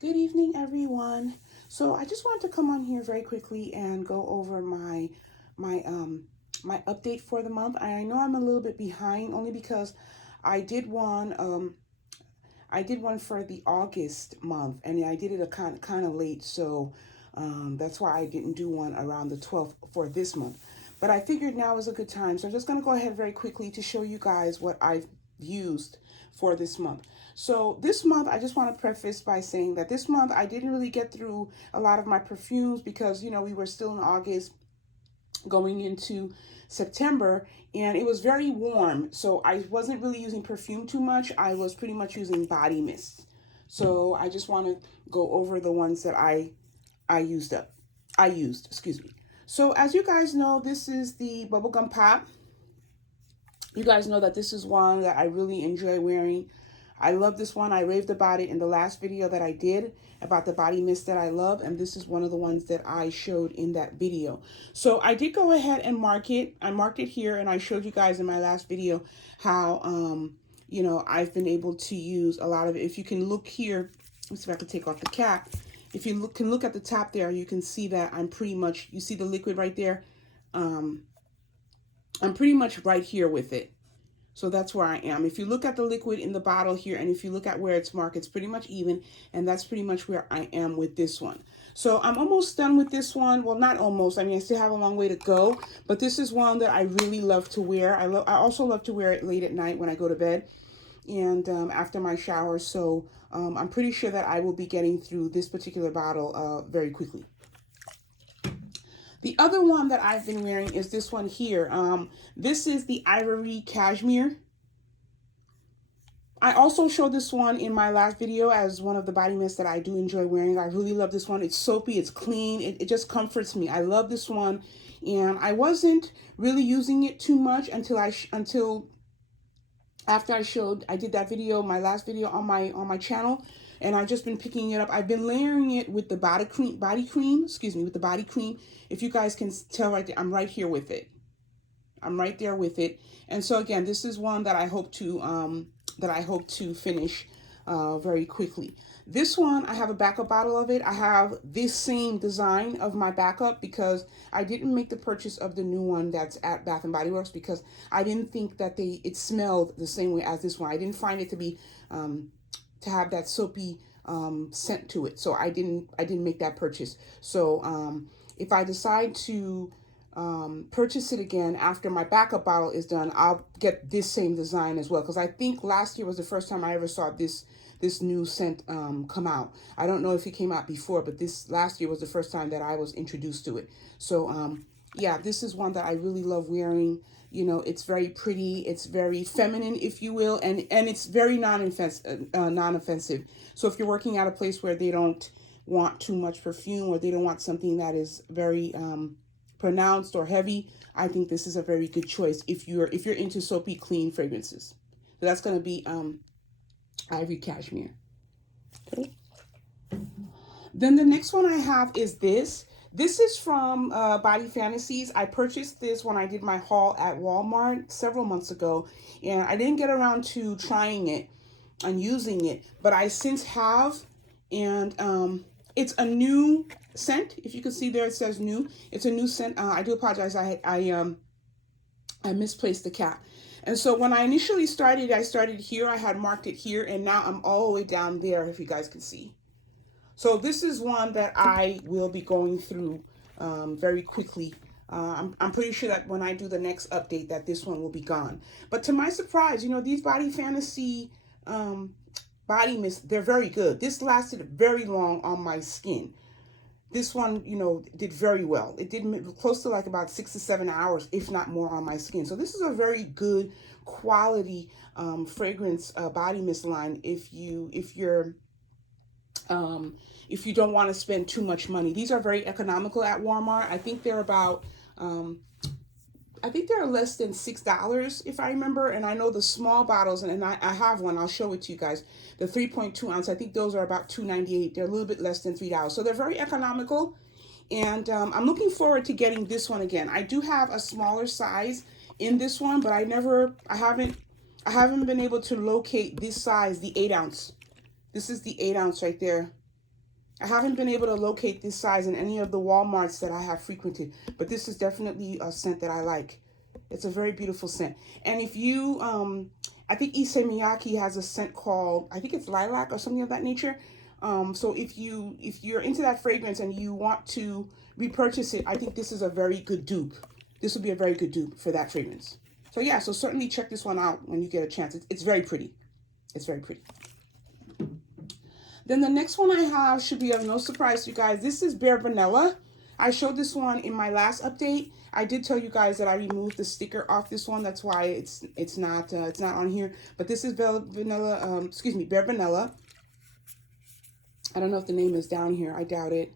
Good evening, everyone. So I just wanted to come on here very quickly and go over my my update for the month. I know I'm a little bit behind only because I did one I did one for the August month and I did it a kind of late, so that's why I didn't do one around the 12th for this month. But I figured now is a good time, so I'm just going to go ahead very quickly to show you guys what I've used for this month. So this month, I just want to preface by saying that this month I didn't really get through a lot of my perfumes because, we were still in August going into September, and it was very warm. So I wasn't really using perfume too much. I was pretty much using body mist. So I just want to go over the ones that I used, excuse me. So as you guys know, this is the bubblegum pop. You guys know that this is one that I really enjoy wearing. I love this one. I raved about it in the last video that I did about the body mist that I love, and this is one of the ones that I showed in that video. So I did go ahead and mark it. I marked it here, and I showed you guys in my last video how I've been able to use a lot of it. If you can look here, let's see if I can take off the cap. If you can look at the top there, you can see that I'm pretty much, you see the liquid right there? I'm pretty much right here with it. So that's where I am. If you look at the liquid in the bottle here, and if you look at where it's marked, it's pretty much even, and that's pretty much where I am with this one. So I'm almost done with this one. Well, not almost. I mean, I still have a long way to go, but this is one that I really love to wear. I also love to wear it late at night when I go to bed and after my shower. So I'm pretty sure that I will be getting through this particular bottle very quickly. The other one that I've been wearing is this one here. This is the Ivory Cashmere. I also showed this one in my last video as one of the body mists that I do enjoy wearing. I really love this one. It's soapy, it's clean, it just comforts me. I love this one, and I wasn't really using it too much until after I did that video, my last video on my channel, and I've just been picking it up. I've been layering it with the body cream, with the body cream. If you guys can tell right there, I'm right here with it. I'm right there with it. And so again, this is one that I hope to finish very quickly. This one, I have a backup bottle of it. I have this same design of my backup because I didn't make the purchase of the new one that's at Bath and Body Works because I didn't think that it smelled the same way as this one. I didn't find it to be to have that soapy scent to it. So I didn't make that purchase. So if I decide to purchase it again after my backup bottle is done, I'll get this same design as well, because I think last year was the first time I ever saw this new scent come out. I don't know if it came out before, but this last year was the first time that I was introduced to it. So yeah, this is one that I really love wearing. It's very pretty, it's very feminine, if you will, and it's very non-offensive. So if you're working at a place where they don't want too much perfume, or they don't want something that is very pronounced or heavy, I think this is a very good choice if you're into soapy, clean fragrances. So that's going to be Ivory Cashmere. Okay. Then the next one I have is this. This is from Body Fantasies. I purchased this when I did my haul at Walmart several months ago, and I didn't get around to trying it and using it, but I since have, and it's a new scent. If you can see there, it says new. It's a new scent. I do apologize. I misplaced the cap. And so when I initially started, I started here. I had marked it here, and now I'm all the way down there, if you guys can see. So this is one that I will be going through very quickly. I'm pretty sure that when I do the next update that this one will be gone. But to my surprise, these Body Fantasy body mist, they're very good. This lasted very long on my skin. This one, did very well. It did close to like about 6 to 7 hours, if not more, on my skin. So this is a very good quality fragrance body mist line if you don't want to spend too much money. These are very economical at Walmart. I think they're about less than $6 if I remember. And I know the small bottles, and I have one, I'll show it to you guys. The 3.2 ounce, I think those are about $2.98. They're a little bit less than $3. So they're very economical. And I'm looking forward to getting this one again. I do have a smaller size in this one, but I haven't been able to locate this size, the 8 ounce. This is the 8 ounce right there. I haven't been able to locate this size in any of the Walmarts that I have frequented, but this is definitely a scent that I like. It's a very beautiful scent. And if you, I think Issey Miyake has a scent called, I think it's lilac or something of that nature. So if you're into that fragrance and you want to repurchase it, I think this is a very good dupe. This would be a very good dupe for that fragrance. So yeah, so certainly check this one out when you get a chance. It's very pretty. It's very pretty. Then the next one I have should be of no surprise to you guys. This is Bare Vanilla. I showed this one in my last update. I did tell you guys that I removed the sticker off this one. That's why it's not on here. But this is Bare Vanilla. Bare Vanilla. I don't know if the name is down here. I doubt it.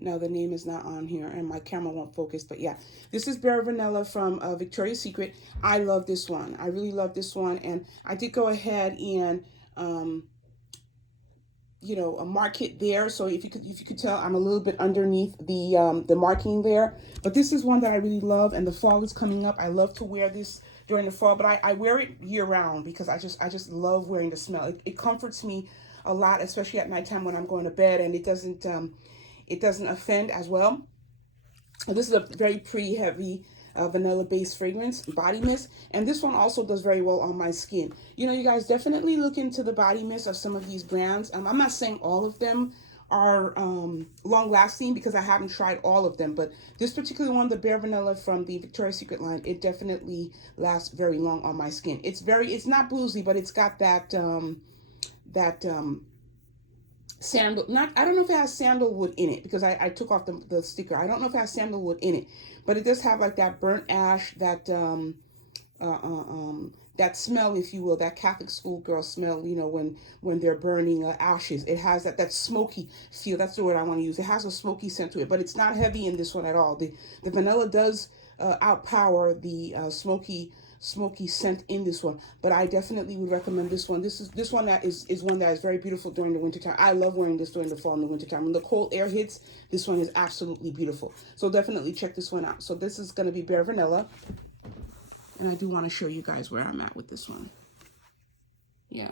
No, the name is not on here, and my camera won't focus. But yeah, this is Bare Vanilla from Victoria's Secret. I love this one. I really love this one, and I did go ahead and mark it there. So if you could tell, I'm a little bit underneath the marking there. But this is one that I really love, and the fall is coming up. I love to wear this during the fall, but I wear it year round because I just love wearing the smell. It comforts me a lot, especially at nighttime when I'm going to bed, and it doesn't offend as well. This is a very pretty heavy vanilla based fragrance, body mist, and this one also does very well on my skin. You guys definitely look into the body mist of some of these brands. I'm not saying all of them are long lasting because I haven't tried all of them, but this particular one, the Bare Vanilla from the Victoria's Secret line, it definitely lasts very long on my skin. It's not boozy, but it's got that sandal, I don't know if it has sandalwood in it because I took off the sticker. I don't know if it has sandalwood in it, but it does have like that burnt ash, that that smell, if you will, that Catholic schoolgirl smell, when they're burning ashes. It has that smoky feel. That's the word I want to use. It has a smoky scent to it, but it's not heavy in this one at all. The vanilla does outpower the smoky scent in this one, but I definitely would recommend this one. This one that is one that is very beautiful during the wintertime. I love wearing this during the fall and the wintertime. When the cold air hits, this one is absolutely beautiful. So definitely check this one out. So this is going to be Bare Vanilla, and I do want to show you guys where I'm at with this one. Yeah,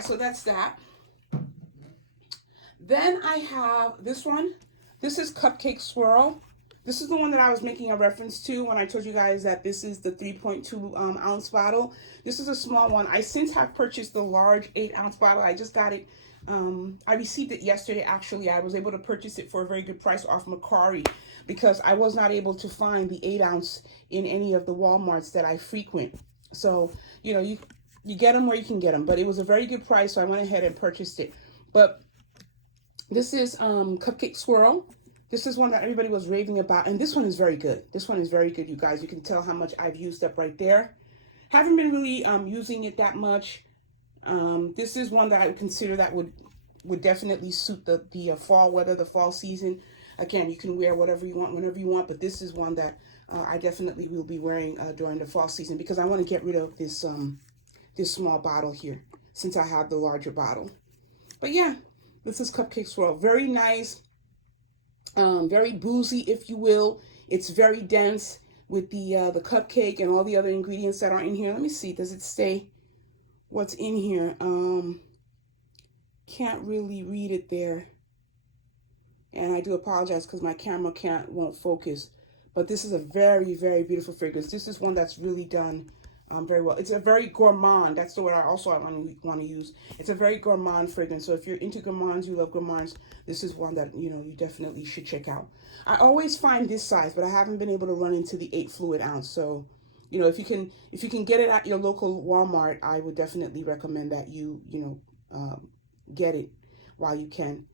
so that's that. Then I have this one. This is Cupcake Squirrel. This is the one that I was making a reference to when I told you guys that this is the 3.2 ounce bottle. This is a small one. I since have purchased the large 8 ounce bottle. I just got it. I received it yesterday, actually. I was able to purchase it for a very good price off Macari because I was not able to find the 8 ounce in any of the Walmarts that I frequent. So, you get them where you can get them. But it was a very good price, so I went ahead and purchased it. But this is Cupcake Squirrel. This is one that everybody was raving about, and this one is very good. This one is very good, you guys. You can tell how much I've used up right there. Haven't been really using it that much. This is one that I would consider that would definitely suit the fall weather, the fall season. Again, you can wear whatever you want, whenever you want, but this is one that I definitely will be wearing during the fall season because I want to get rid of this small bottle here since I have the larger bottle. But yeah, this is Cupcake Swirl. Very nice. Very boozy, if you will. It's very dense with the cupcake and all the other ingredients that are in here. Let me see. Does it say what's in here? Can't really read it there. And I do apologize because my camera won't focus. But this is a very, very beautiful fragrance. This is one that's really done very well. It's a very gourmand. That's the word I want to use. It's a very gourmand fragrance. So if you're into gourmands, you love gourmands, this is one that you definitely should check out. I always find this size, but I haven't been able to run into the 8 fluid ounce. So if you can get it at your local Walmart, I would definitely recommend that you get it while you can.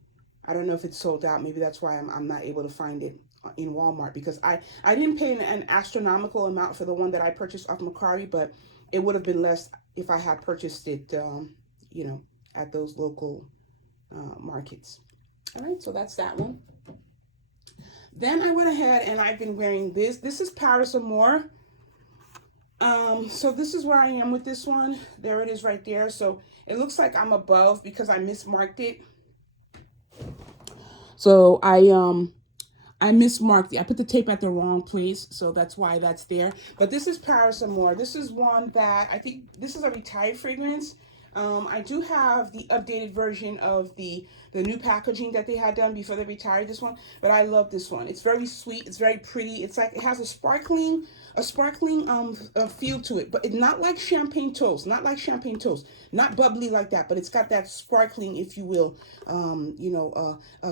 I don't know if it's sold out. Maybe that's why I'm not able to find it in Walmart, because I didn't pay an astronomical amount for the one that I purchased off Macari, but it would have been less if I had purchased it at those local markets. All right, so that's that one. Then I went ahead and I've been wearing this. This is Paris Amour. So this is where I am with this one. There it is right there. So it looks like I'm above because I mismarked it. So I mismarked it. I put the tape at the wrong place, so that's why that's there. But this is Paris Amour. This is one that I think this is a retired fragrance. I do have the updated version of the new packaging that they had done before they retired this one, but I love this one. It's very sweet. It's very pretty. It's like it has a sparkling feel to it, but it's not like champagne toast, not like champagne toast, not bubbly like that, but it's got that sparkling, if you will,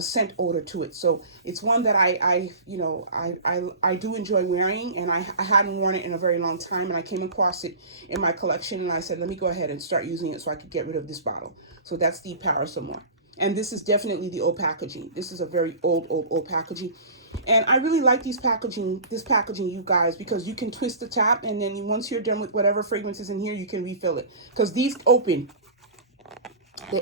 scent odor to it. So it's one that I do enjoy wearing, and I hadn't worn it in a very long time, and I came across it in my collection, and I said, let me go ahead and start using it so I could get rid of this bottle. So that's the Power Some More. And this is definitely the old packaging. This is a very old packaging. And I really like this packaging, you guys, because you can twist the top, and then once you're done with whatever fragrance is in here, you can refill it. Because these they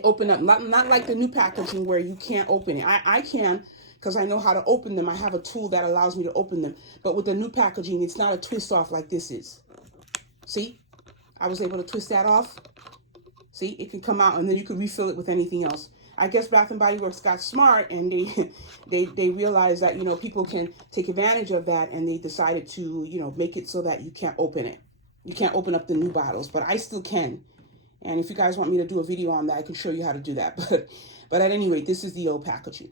open up, not like the new packaging where you can't open it. I can, because I know how to open them. I have a tool that allows me to open them. But with the new packaging, it's not a twist off like this is. See? I was able to twist that off. See? It can come out, and then you can refill it with anything else. I guess Bath and Body Works got smart, and they realized that, people can take advantage of that, and they decided to, make it so that you can't open it. You can't open up the new bottles, but I still can. And if you guys want me to do a video on that, I can show you how to do that. But at any rate, this is the old packaging.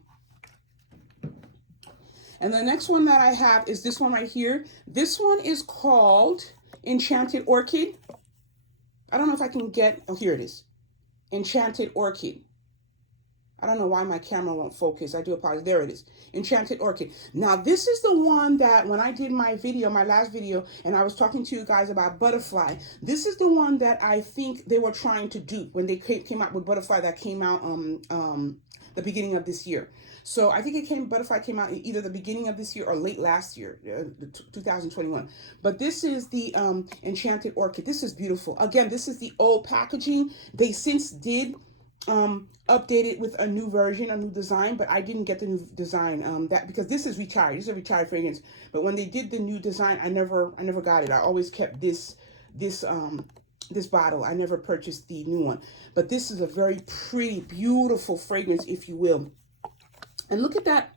And the next one that I have is this one right here. This one is called Enchanted Orchid. I don't know if I can get, oh, here it is. Enchanted Orchid. I don't know why my camera won't focus. I do apologize. There it is. Enchanted Orchid. Now, this is the one that when I did my last video, and I was talking to you guys about Butterfly, this is the one that I think they were trying to do when they came out with Butterfly that came out the beginning of this year. So I think Butterfly came out either the beginning of this year or late last year, 2021. But this is the Enchanted Orchid. This is beautiful. Again, this is the old packaging. They since did updated with a new version, a new design, but I didn't get the new design because this is retired. This is a retired fragrance. But when they did the new design, I never got it. I always kept this bottle. I never purchased the new one. But this is a very pretty, beautiful fragrance, if you will. And look at that.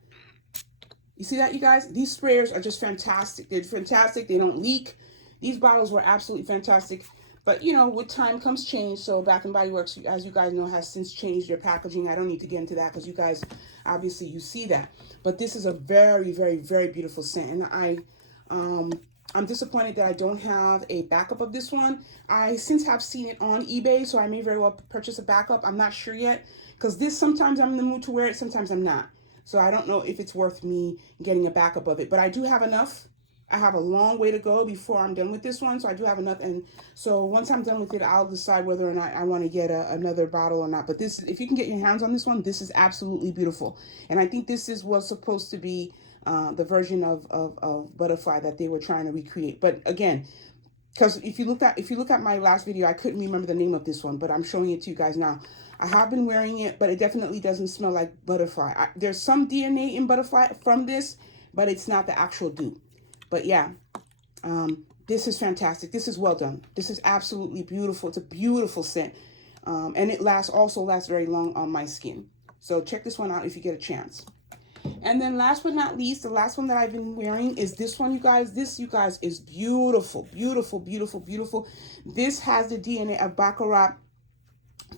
You see that, you guys? These sprayers are just fantastic. They're fantastic. They don't leak. These bottles were absolutely fantastic. But, with time comes change. So Bath & Body Works, as you guys know, has since changed their packaging. I don't need to get into that because you guys, obviously, you see that. But this is a very, very, very beautiful scent. And I'm disappointed that I don't have a backup of this one. I since have seen it on eBay, so I may very well purchase a backup. I'm not sure yet because this, sometimes I'm in the mood to wear it, sometimes I'm not. So I don't know if it's worth me getting a backup of it. But I do have enough. I have a long way to go before I'm done with this one, so I do have enough. And so once I'm done with it, I'll decide whether or not I want to get another bottle or not. But this, if you can get your hands on this one, this is absolutely beautiful. And I think this was supposed to be the version of Butterfly that they were trying to recreate. But again, because if you look at my last video, I couldn't remember the name of this one, but I'm showing it to you guys now. I have been wearing it, but it definitely doesn't smell like Butterfly. There's some DNA in Butterfly from this, but it's not the actual dupe. But yeah, this is fantastic. This is well done. This is absolutely beautiful. It's a beautiful scent. And it also lasts very long on my skin. So check this one out if you get a chance. And then last but not least, the last one that I've been wearing is this one, you guys. This, you guys, is beautiful, beautiful, beautiful, beautiful. This has the DNA of Baccarat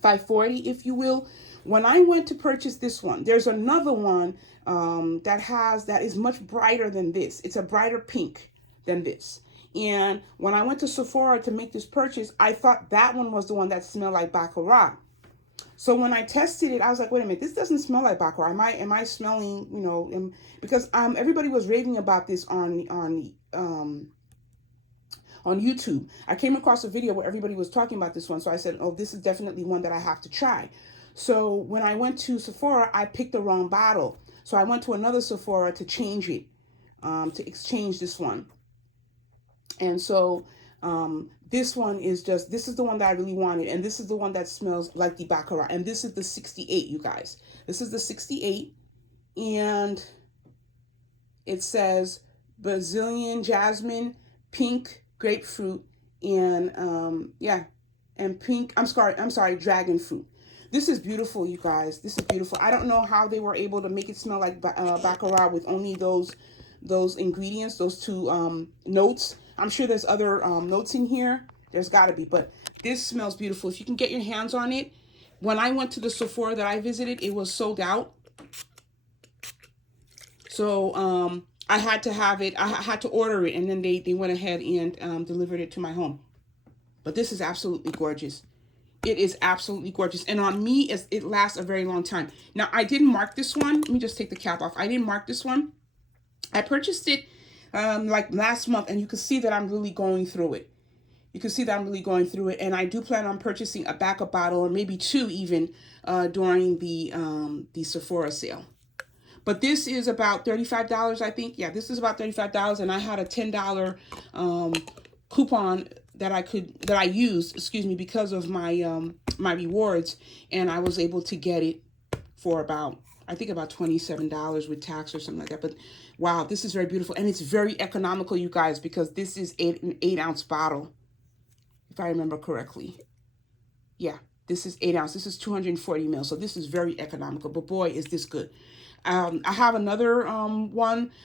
540, if you will. When I went to purchase this one, there's another one that is much brighter than this. It's a brighter pink than this. And when I went to Sephora to make this purchase, I thought that one was the one that smelled like Baccarat. So when I tested it, I was like, wait a minute, this doesn't smell like Baccarat. Am I smelling, because everybody was raving about this on YouTube. I came across a video where everybody was talking about this one. So I said, oh, this is definitely one that I have to try. So when I went to Sephora, I picked the wrong bottle. So I went to another Sephora to change it, to exchange this one. And so this one is this is the one that I really wanted. And this is the one that smells like the Baccarat. And this is the 68, you guys. This is the 68. And it says Brazilian jasmine, pink grapefruit, and and pink, I'm sorry, dragon fruit. This is beautiful, you guys. This is beautiful. I don't know how they were able to make it smell like Baccarat with only those ingredients, those two notes. I'm sure there's other notes in here. There's got to be. But This smells beautiful. If you can get your hands on it. When I went to the Sephora that I visited, it was sold out. So I had to have it. I had to order it, and then they went ahead and delivered it to my home. But this is absolutely gorgeous. It is absolutely gorgeous. And on me, it lasts a very long time. Now, I didn't mark this one. Let me just take the cap off. I didn't mark this one. I purchased it like last month, and you can see that I'm really going through it. You can see that I'm really going through it. And I do plan on purchasing a backup bottle, or maybe two even, during the Sephora sale. But this is about $35, I think. Yeah, this is about $35, and I had a $10 coupon that I used, excuse me, because of my my rewards, and I was able to get it for about, I think about $27 with tax or something like that. But wow, this is very beautiful, and it's very economical, you guys, because this is an 8-ounce bottle, if I remember correctly. Yeah, this is 8 ounce. This is 240 mil, so this is very economical. But boy, is this good. I have another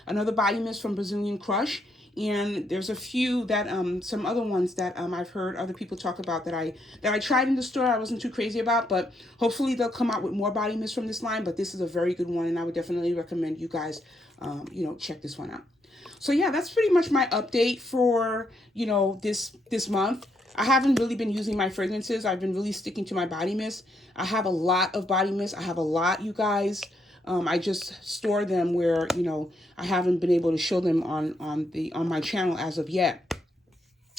another body mist from Brazilian Crush, and there's a few that some other ones that I've heard other people talk about that I tried in the store. I wasn't too crazy about, but hopefully they'll come out with more body mist from this line. But this is a very good one, and I would definitely recommend you guys check this one out. So yeah, that's pretty much my update for this month. I haven't really been using my fragrances. I've been really sticking to my body mist. I have a lot of body mist. I have a lot, you guys. I just store them where, I haven't been able to show them on my channel as of yet,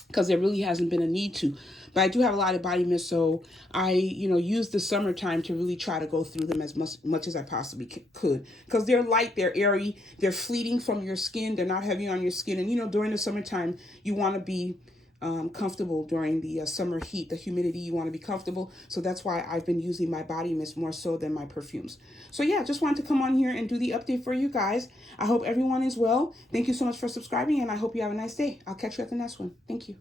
because there really hasn't been a need to. But I do have a lot of body mist, so I, use the summertime to really try to go through them as much as I possibly could. Because they're light, they're airy, they're fleeting from your skin, they're not heavy on your skin. And, during the summertime, you want to be comfortable during the summer heat, the humidity. You want to be comfortable. So that's why I've been using my body mist more so than my perfumes. So yeah, just wanted to come on here and do the update for you guys. I hope everyone is well. Thank you so much for subscribing, and I hope you have a nice day. I'll catch you at the next one. Thank you.